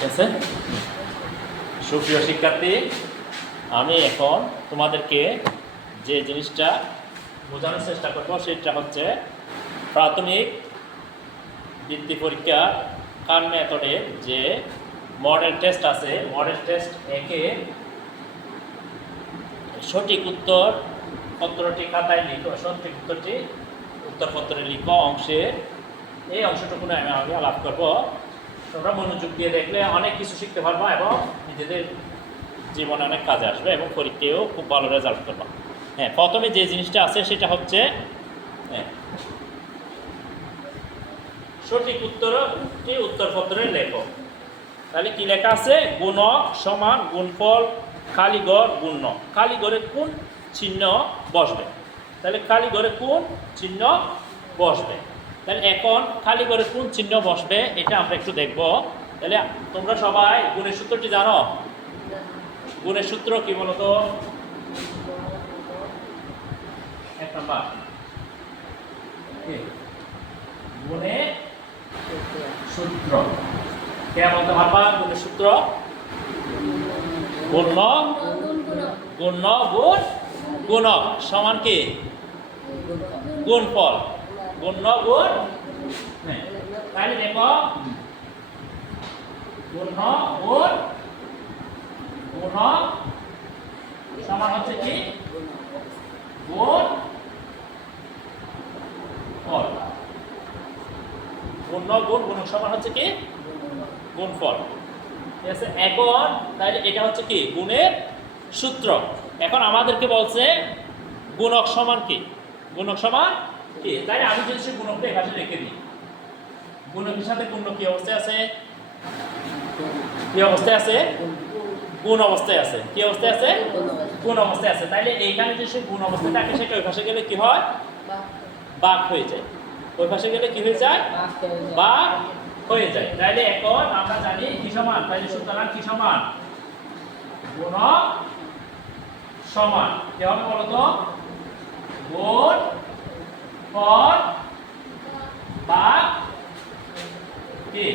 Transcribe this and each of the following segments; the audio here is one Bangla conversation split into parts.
ঠিক আছে, সুপ্রিয় শিক্ষার্থী, আমি এখন তোমাদেরকে যে জিনিসটা বোঝানোর চেষ্টা করবো সেটা হচ্ছে প্রাথমিক বৃত্তি পরীক্ষা কার মেথডের যে মডেল টেস্ট আছে, মডেল টেস্ট একে সঠিক উত্তর পত্রটি খাতায় লিখো, সঠিক উত্তরটি উত্তরপত্রে লিখো অংশের এই অংশটুকু আমি আলাপ করবো। তোমরা মনোযোগ দিয়ে দেখলে অনেক কিছু শিখতে পারবো এবং নিজেদের জীবনে অনেক কাজে আসবে এবং পরীক্ষায়ও খুব ভালো রেজাল্ট করবো। হ্যাঁ, প্রথমে যে জিনিসটা আছে সেটা হচ্ছে সঠিক উত্তরটি উত্তরপত্রে লেখো। তাহলে কি লেখা আছে? গুণক সমান গুণফল কালীঘর গুণ্য। কালীঘরে কোন চিহ্ন বসবে? তাহলে কালীঘরে কোন চিহ্ন বসবে? তাহলে এখন কালীঘরে কোন চিহ্ন বসবে এটা আমরা একটু দেখব। তাহলে তোমরা সবাই গুণের সূত্রটি জানো? গুণের সূত্র কি বলতো? এক নাম্বার গুণের সূত্র কে বলতে পারবা? গুণের সূত্র গুণ্য গুণ্য গুণ গুণক সমান কি গুণফল, গুণ্য গুণ। তাহলে দেখো গুণ্য গুণ গুণক সমান হচ্ছে কি গুণ ফল। গুণ্য গুণ গুণক সমান হচ্ছে কি গুণফল। ঠিক আছে, এখন তাহলে এটা হচ্ছে কি গুণের সূত্র। এখন আমাদেরকে বলছে গুণক সমান কি, গুণক সমান কি। তাই আমি যদি সে গুণকটা এখানে রেখে দিই, গুণকের সাথে গুণ্য কি অবস্থায় আছে? কি অবস্থায় আছে? গুণ অবস্থায় আছে। কি অবস্থায় আছে? গুণ অবস্থায় আছে। তাইলে এইখানে যে সে গুণ অবস্থায় থাকে সেটা ওই পাশে গেলে কি হয়? বাক হয়ে যায়। ওই পাশে গেলে কি হয়ে যায়? বাক হয়ে যায়। তাইলে এখন আমরা জানি কি সমান, তাইলে সুতরাং কি সমান? গুণক সমান কি হবে বলতো? গুণ ফল ভাগ কি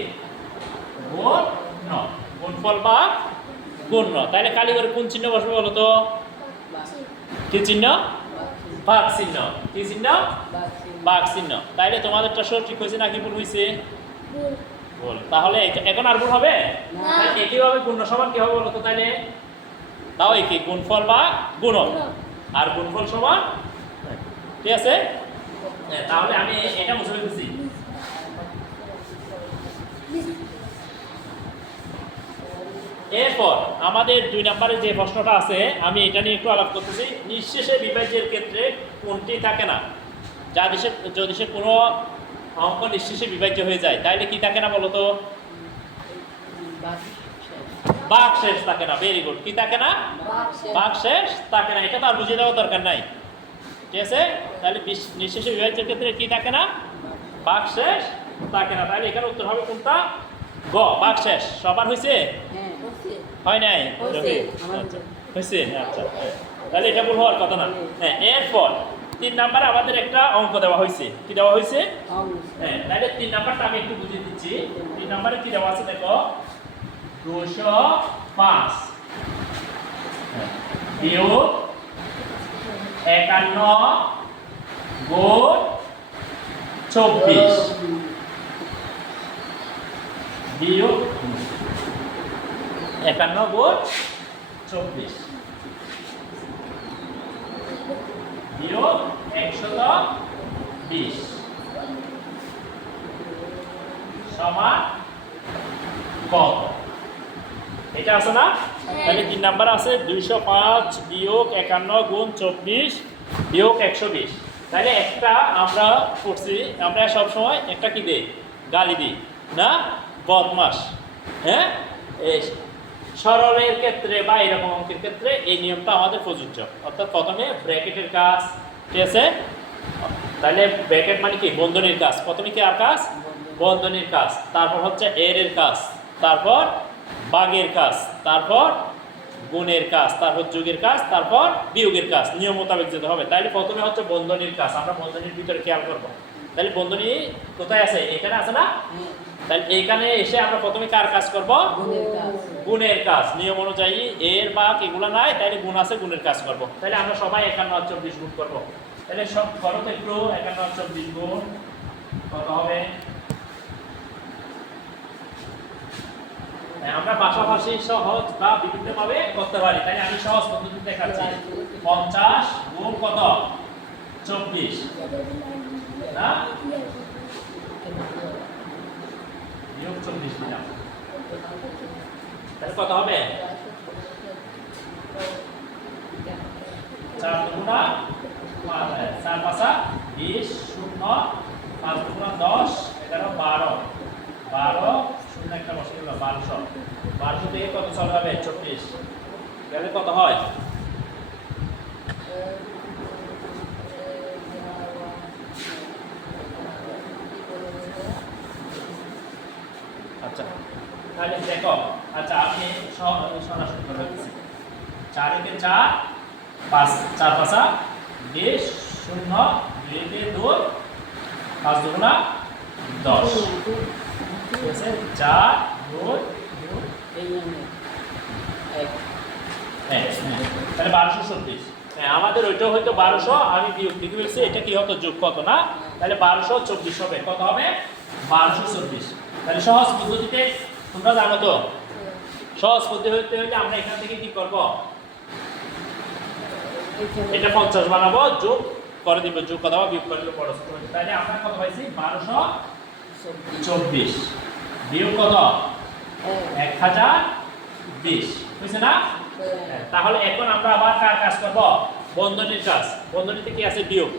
গুণ। গুণফল বা গুণ্য। তাহলে কালীঘরে কোন চিহ্ন বসবে বলতো? কি চিহ্ন? ভাগ চিহ্ন। কি চিহ্ন? ভাগ চিহ্ন। তাইলে তোমাদেরটা সঠিক হয়েছে নাকি ভুল হয়েছে? ভুল। তাহলে এখন আর ভুল হবে না। একইভাবে গুণ্য সমান কি হবে বলতো? তাইলে তাও একই গুণফল বা গুণক আর গুণফল সমান। ঠিক আছে, তাহলে আমি এটা বুঝে ফেলছি। এরপর আমাদের 2 নম্বরে যে প্রশ্নটা আছে আমি এটা নিয়ে একটু আলাপ করতেছি। নিঃশেষে বিভাজ্যের ক্ষেত্রে কোনটি থাকে না? যদি সে কোনো অঙ্ক নিঃশেষে বিভাজ্য হয়ে যায় তাহলে কি থাকে না বলতো? ভাগশেষ থাকে না। Very good. কি থাকে না? ভাগশেষ থাকে না। এটা তো আর বুঝিয়ে দেওয়ার দরকার নাই। ঠিক আছে, তাহলে নিঃশেষে বিভাজ্যের ক্ষেত্রে কি থাকে না? ভাগশেষ থাকে না। তাহলে এখানে উত্তর হবে কোনটা? গ, ভাগশেষ। সবার হয়েছে? হয় নাই? হয়েছে? আচ্ছা, তাহলে এটা ভুল হওয়ার কথা না। হ্যাঁ, এরপর 3 নম্বরে আমাদের একটা অঙ্ক দেওয়া হয়েছে। কি দেওয়া হয়েছে? হ্যাঁ, তাহলে 3 নম্বরটা আমি একটু বুঝিয়ে দিচ্ছি। 3 নম্বরে কি দেওয়া আছে দেখো? 205 বিয়োগ 51 গুণ 24 বিয়োগ 51 গুণ 24 বিয়োগ 120 সমান কত? এটা আছে না? তাহলে 3 নাম্বার আছে 205 বিয়োগ 51 গুণ 24 বিয়োগ 120। তাহলে একটা আমরা করছি, আমরা সবসময় একটা কি দেই? গালি দিই না? বদমাস। হ্যাঁ, সরলের ক্ষেত্রে বা এরকম অঙ্কের ক্ষেত্রে এই নিয়মটা আমাদের প্রযোজ্য। অর্থাৎ প্রথমে ব্র্যাকেটের কাজ। ঠিক আছে, তাহলে ব্র্যাকেট মানে কি? বন্ধনীর কাজ। প্রথমে কি আর কাজ? বন্ধনীর কাজ। তারপর হচ্ছে এর কাজ, তারপর ভাগের কাজ, তারপর গুণের কাজ, তারপর যোগের কাজ, তারপর বিয়োগের কাজ। নিয়ম মোতাবেক যেতে হবে। তাইলে প্রথমে হচ্ছে বন্ধনীর কাজ। আমরা বন্ধনীর ভিতরে খেয়াল করব। তাহলে বন্ধনী কোথায় আছে? এখানে আছে না? তাহলে এইখানে এসে আমরা প্রথমে কার কাজ করব? গুণের কাজ। নিয়ম অনুযায়ী এর ভাগ এগুলো নাই, তাহলে গুণ আছে, গুণের কাজ করব। তাহলে আমরা সবাই 51 আর 24 গুণ করব। তাহলে সব করো তো একটু 51 আর 24 গুণ কত হবে? আমরা পাশাপাশি সহজ বা বিভিন্নভাবে করতে পারি। তাহলে আমি সহজ পদ্ধতি দেখাচ্ছি। 50 গুণ কত? 24 না? বিয়োগ 24 দিলাম। তাহলে কত হবে? 4 দুগুণা 4 পাঁচা 20 0 5 দুগুণা 10 11 12 12 শূন্য একটা বসে গেল 1200 1200 থেকে কত চলে যাবে? 24 তাহলে কত হয়? আচ্ছা তাহলে দেখো, আচ্ছা আমি সরাসরি করে দিচ্ছি। 4 একে 4 5 4 পাঁচা 20 0 2 একে 2 5 দুগুণা 10 ঠিক আছে 4 2 তাহলে 1224। হ্যাঁ আমাদের ওইটা হয়তো 1200, আমি বিয়োগ লিখে ফেলছি, এটা কি হতো? যোগ কত না? তাহলে 1224 হবে। কত হবে? 1224। তাহলে সহজ পদ্ধতিতে তোমরা জানো তো, সহজ পদ্ধতি হইতে হলে আমরা এখান থেকে কি করব? এটা 50 বানাবো, যোগ করে দিব, যোগ কত হবে? বিয়োগ করে দিব, বড় ছোট। তাহলে আমরা কত পাইছি? 1224 বিয়োগ কত? 1020 হইছে না? তাহলে এখন আমরা আবার কার কাজ করব? বন্ধনীর কাজ। বন্ধনীতে কি আছে? বিয়োগ।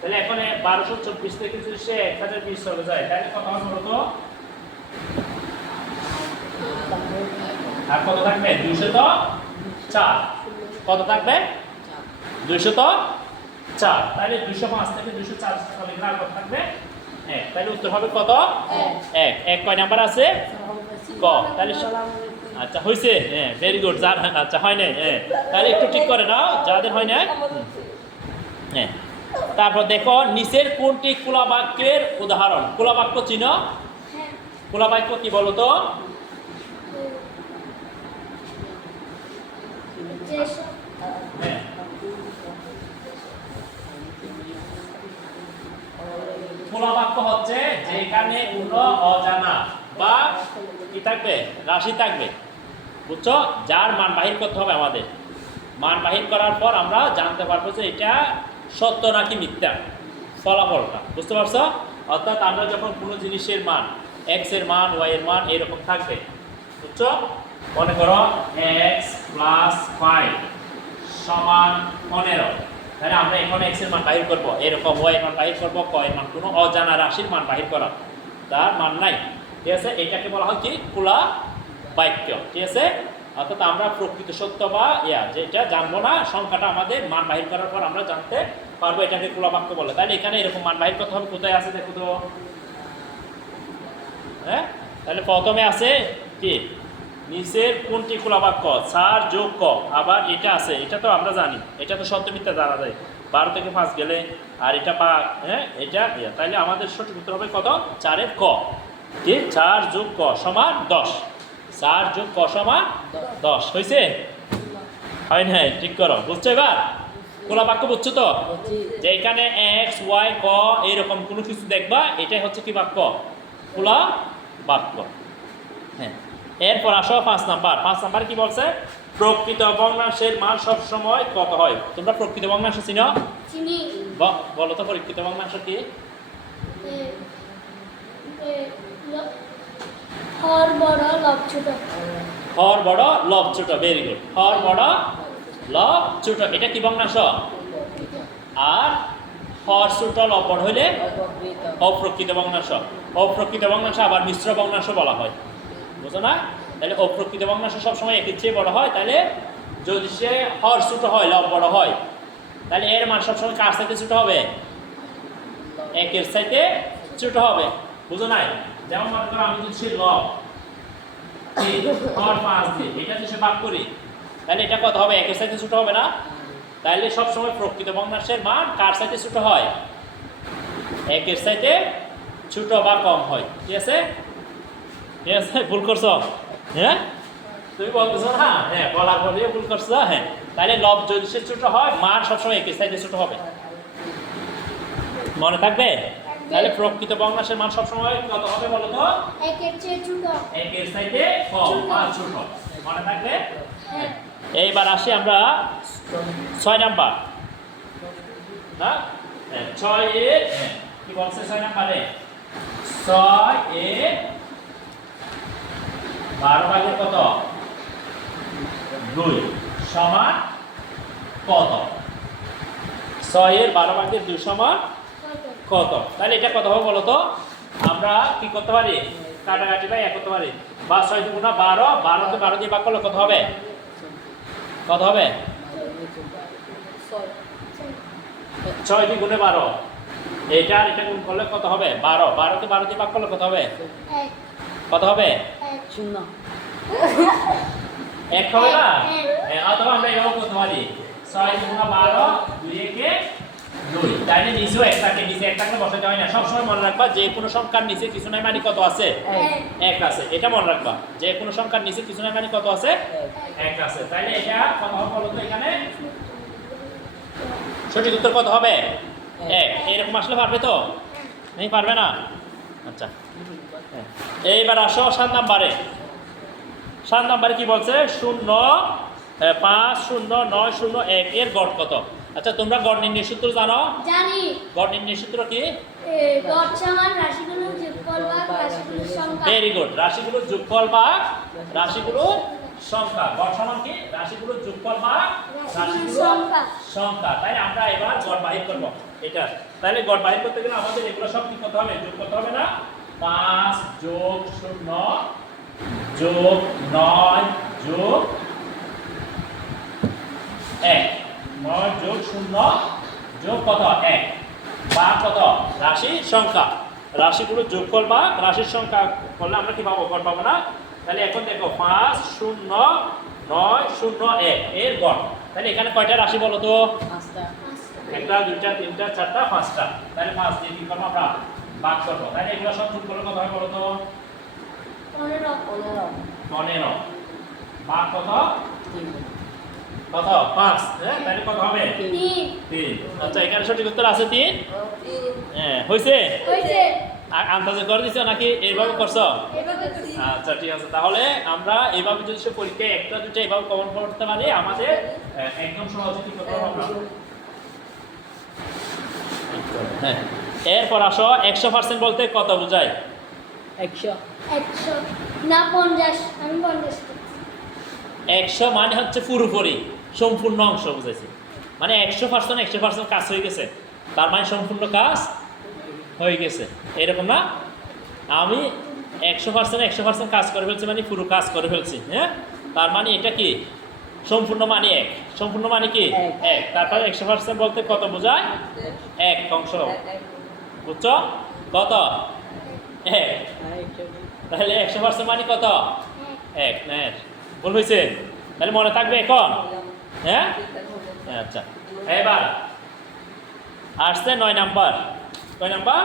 তাহলে এখন 1224 থেকে যদি সে 1020 চলে যায় তাহলে কত হবে বলতো? আর কত থাকবে? 204। কত থাকবে? 204। তাহলে 205 থেকে 204 চলে গেলে আর কত থাকবে? 1। তাহলে উত্তর হবে কত? 1। 1 কয় নাম্বার আছে? ক। তাহলে আচ্ছা হইছে, হ্যাঁ ভেরি গুড। যার আচ্ছা হয় নাই, হ্যাঁ তাহলে একটু ঠিক করে নাও যাদের হয় না। হ্যাঁ তারপর দেখো নিচের কোনটি কুলা বাক্যের উদাহরণ? কুলা বাক্য চিনো? কুলা বাক্য কি বলো তো? হ্যাঁ কুলা বাক্য হচ্ছে যেখানে কোনো অজানা বা কি থাকবে? রাশি থাকবে, বুঝছো? যার মান বাহির করতে হবে আমাদের। মান বাহির করার পর আমরা জানতে পারবো যে এটা সত্য নাকি মিথ্যা, ফলাফলটা। বুঝতে পারছো? অর্থাৎ আমরা যখন কোনো জিনিসের মান, x এর মান, y এর মান এরকম থাকবে, বুঝছো? মনে করো x প্লাস 5 সমান 15, তাহলে আমরা এখন x এর মান বাহির করবো, এরকম y এর মান বাহির করবো, ক এর মান, কোনো অজানা রাশির মান বাহির করা, তার মান নাই। ঠিক আছে, এটাকে বলা হয় কি? কুলা বাক্য। ঠিক আছে, অর্থাৎ আমরা প্রকৃত সত্য বা যেটা জানবো না, সংখ্যাটা আমাদের মান বাহির করার পর আমরা জানতে পারবো, এটাকে কুলা বাক্য বলে। তাহলে এখানে এরকম মান বাহির করতে হবে। কোথায় আছে দেখো তো? হ্যাঁ তাহলে প্রথমে আছে কি? নিচের কোনটি কুলা বাক্য? 4 যোগ ক। আবার এটা আছে, এটা তো আমরা জানি, এটা তো সত্য মিথ্যা জানা যায়, 12 থেকে 5 গেলে। আর এটা পা, হ্যাঁ এটা তাহলে আমাদের সঠিক উত্তর হবে কত? 4 এর ক। কি? 4 যোগ ক সমান 10। 4 যোগ ক সমান 10 হয়েছে? হয় না? ঠিক করো। বুঝছো এবার? কুলা বাক্য বুঝছো তো? যে এখানে এক্স ওয়াই ক এরকম কোনো কিছু দেখবা, এটাই হচ্ছে কি বাক্য? কুলা বাক্য। হ্যাঁ এরপর আসো 5 নাম্বার। 5 নাম্বার কি বলছে? প্রকৃত ভগ্নাংশের মান সব সময় কত হয়? তোমরা প্রকৃত ভগ্নাংশ চিনো? চিনি। বলো তো প্রকৃত ভগ্নাংশ কি? হর বড় লব ছোট। হর বড় লব ছোট। Very good. হর বড় লব ছোট, এটা কি ভগ্নাংশ? আর হর ছোট লব বড় হইলে অপ্রকৃত ভগ্নাংশ। অপ্রকৃত ভগ্নাংশ আবার মিশ্র ভগ্নাংশ বলা হয়, বুঝো না? তাহলে অপ্রকৃত ভগ্নাংশ সবসময় একের চেয়ে বড় হয়। তাহলে যদি সে হর ছোট হয়, লব বড় হয়, তাহলে এর মান সবসময় কার চাইতে ছোট হবে? একের চাইতে ছোট হবে, বুঝো নাই? যেমন মনে করো আমি যদি লব হর 5 দিয়ে এটা যদি ভাগ করি, তাহলে এটা কত হবে? একের চাইতে ছোট হবে না? তাহলে সবসময় প্রকৃত ভগ্নাংশের মান কার চাইতে ছোট হয়? একের চাইতে ছোট বা কম হয়। ঠিক আছে? ঠিক আছে, ভুল করছো? হ্যাঁ, তুমি বলতেছো না? হ্যাঁ, বলার পরে ভুল করছো। হ্যাঁ, তাহলে লব যদি সে ছোট হয়, মান সবসময় একের চাইতে ছোট হবে। মনে থাকবে? তাহলে প্রকৃত ভগ্নাংশের মান সবসময় কত হবে বলো তো? একের চেয়ে ছোট। একের চাইতে কম বা ছোট। মনে থাকবে? হ্যাঁ। এইবার আসি আমরা 6 নাম্বার। হ্যাঁ, 6 এর কি বলছে 6 নাম্বারে? 6 এর 12 ভাগের কত? 2 সমান কত? 6 এর 12 ভাগের 2 সমান কত? তাহলে এটা কত হবে বলো তো? আমরা কি করতে পারি? কাটাকাটি বা এক করতে পারি। বা 6 দুগুণা 12, 12 কে 12 দিয়ে ভাগ করলে কত হবে? কত হবে? 6 দ্বিগুণে 12। এটা আর এটা গুণ করলে কত হবে? 12, 12 কে 12 দিয়ে ভাগ করলে কত হবে? এক। কত হবে? এক। 0 1 হবে না? হ্যাঁ। অথবা আমরা এভাবে করতে পারি। 6 দুগুণা 12, 2 একে 2। তাইলে নিচেও 1 থাকে, নিচে 1 থাকলে বসাতে হয় না। সবসময় মনে রাখবা যে কোনো সংখ্যার নিচে কিছু নাই মানে কত আছে? এক। 1 আছে। এটা মনে রাখবা। যে কোনো সংখ্যার নিচে কিছু নাই মানে কত আছে? 1 আছে। তাইলে এটা কত হবে বলো তো এখানে? সঠিক উত্তর কত হবে? 1। এরকম আসলে পারবে তো? নেই, পারবে না? আচ্ছা, এইবার আসো 7 নাম্বারে। 7 নাম্বারে কি বলছে? 0, 5, 0, 9, 0, 1 এর গড় কত? আচ্ছা, তোমরা গড় নির্ণয় সূত্র জানো? জানি। গড় নির্ণয় সূত্র কি? গড় সমান রাশিগুলোর যোগফল ভাগ রাশিগুলোর সংখ্যা। Very good. রাশিগুলোর যোগফল বা রাশিগুলোর সংখ্যা। গড় সমান কি? রাশিগুলোর যোগফল বা রাশিগুলোর সংখ্যা। সংখ্যা। তাই আমরা এবার গড় বাহির করব এটা। তাহলে গড় বাহির করতে গেলে আমাদের এগুলো সব কি করতে হবে? যোগ করতে হবে না? 5 যোগ 0 যোগ 9 যোগ 1, 9 যোগ 0 যোগ কত? 1 বা কত? রাশির সংখ্যা। রাশিগুলো যোগফল বা রাশির সংখ্যা করলে আমরা কি পাবো? গড় পাবো না? তাহলে এখন দেখো 5, 0, 9, 0, 1 এর গড়। তাহলে এখানে কয়টা রাশি বলো তো? 5টা 1টা 2টা 3টা 4টা 5টা। তাহলে 5 দিয়ে কি করবো আমরা? ভাগ করবো। তাহলে এগুলো সব যোগ করলে কত হয় বলো তো? 15। 15 ভাগ কত? 3 কত? 5। হ্যাঁ, তাহলে কত হবে? 3। 3। আচ্ছা, এখানে সঠিক উত্তর আছে 3। হ্যাঁ, হয়েছে? হয়েছে। আন্দাজে করে দিছো নাকি এইভাবে করছো? এভাবে করছি। আচ্ছা, ঠিক আছে। তাহলে আমরা এইভাবে যদি সে পরীক্ষায় একটা দুটো এইভাবে কমন করতে পারি, আমাদের একদম সহজে কি করতে পারবো আমরা। হ্যাঁ, এরপর আসো 100% বলতে কত বোঝায়? 100 100 না 50। আমি 50 করছি। 100 মানে হচ্ছে পুরোপুরি সম্পূর্ণ অংশ বুঝাইছি। মানে 100% 100% কাজ হয়ে গেছে, তার মানে সম্পূর্ণ কাজ হয়ে গেছে, এরকম না? আমি 100% কাজ করে ফেলছি মানে পুরো কাজ করে ফেলছি। হ্যাঁ, তার মানে এটা কি? সম্পূর্ণ মানে 1। সম্পূর্ণ মানে কি? 1। তারপরে 100% বলতে কত বোঝায়? 1 অংশ। বুঝছো? কত? 1। তাহলে 100% মানে কত? 1। না, ভুল হয়েছে? তাহলে মনে থাকবে এখন? হ্যাঁ, আচ্ছা। এবার আসছে 9 নাম্বার। কয় নাম্বার?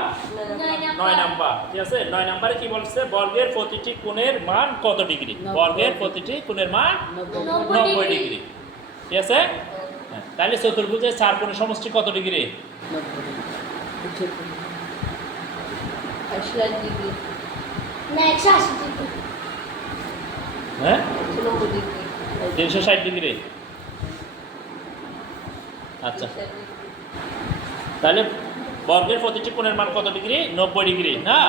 9 নাম্বার। ঠিক আছে, 9 নাম্বারে কি বলছে? বর্গের প্রতিটি কোণের মান কত ডিগ্রি? বর্গের প্রতিটি কোণের মান 90 ডিগ্রি। ঠিক আছে, হ্যাঁ। তাহলে চতুর্ভুজের 4 কোণের সমষ্টি কত ডিগ্রি? 90 ডিগ্রি না 180 ডিগ্রি। হ্যাঁ, 90 ডিগ্রি 360 ডিগ্রি। আচ্ছা, তাহলে বর্গের প্রতিটি কোণের মান কত ডিগ্রি? 90 ডিগ্রি। না,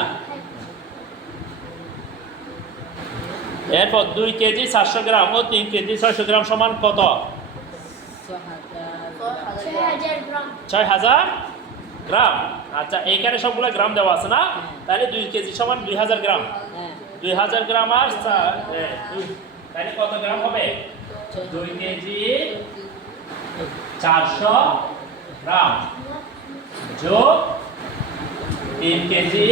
এরপর 2 কেজি 400 গ্রাম ও 3 কেজি 600 গ্রাম সমান কত? 6000 গ্রাম। 6000 গ্রাম। আচ্ছা, এইখানে সবগুলো গ্রাম দেওয়া আছে না? তাহলে 2 কেজি সমান 2000 গ্রাম। হ্যাঁ 2000 গ্রাম আর তাহলে কত গ্রাম হবে? 2 কেজি 400 গ্রাম যোগ 3 কেজি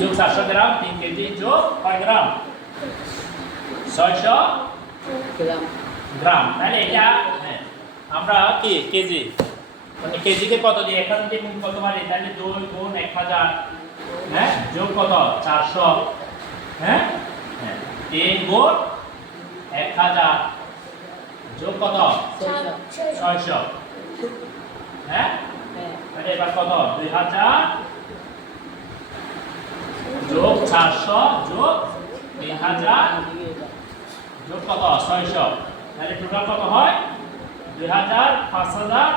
যোগ 400 গ্রাম, 3 কেজি যোগ কয় গ্রাম? 600 গ্রাম গ্রাম, তাহলে এটা হ্যাঁ আমরা কি কেজি, মানে কেজিকে কত দিয়ে 1000 দিয়ে গুণ কত পারি, তাহলে 2 গুণ 1000 হ্যাঁ যোগ কত 400 হ্যাঁ হ্যাঁ 3 গুণ 1000 যোগ কত 600 হ্যাঁ তাহলে এবার কত 2000 যোগ 400 যোগ 3000 যোগ কত 600, তাহলে টোটাল কত হয় 2000 5000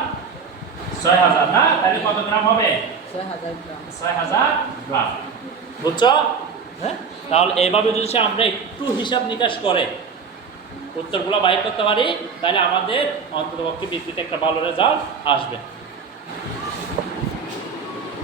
6000 না, তাহলে কত গ্রাম হবে 6000 গ্রাম 6000 গ্রাম। বুঝছো? হ্যাঁ, তাহলে এইভাবে যদি আমরা একটু হিসাব নিকাশ করে উত্তরগুলো বাইর করতে পারি, তাহলে আমাদের অন্ততপক্ষে বৃত্তিতে একটা ভালো রেজাল্ট আসবে।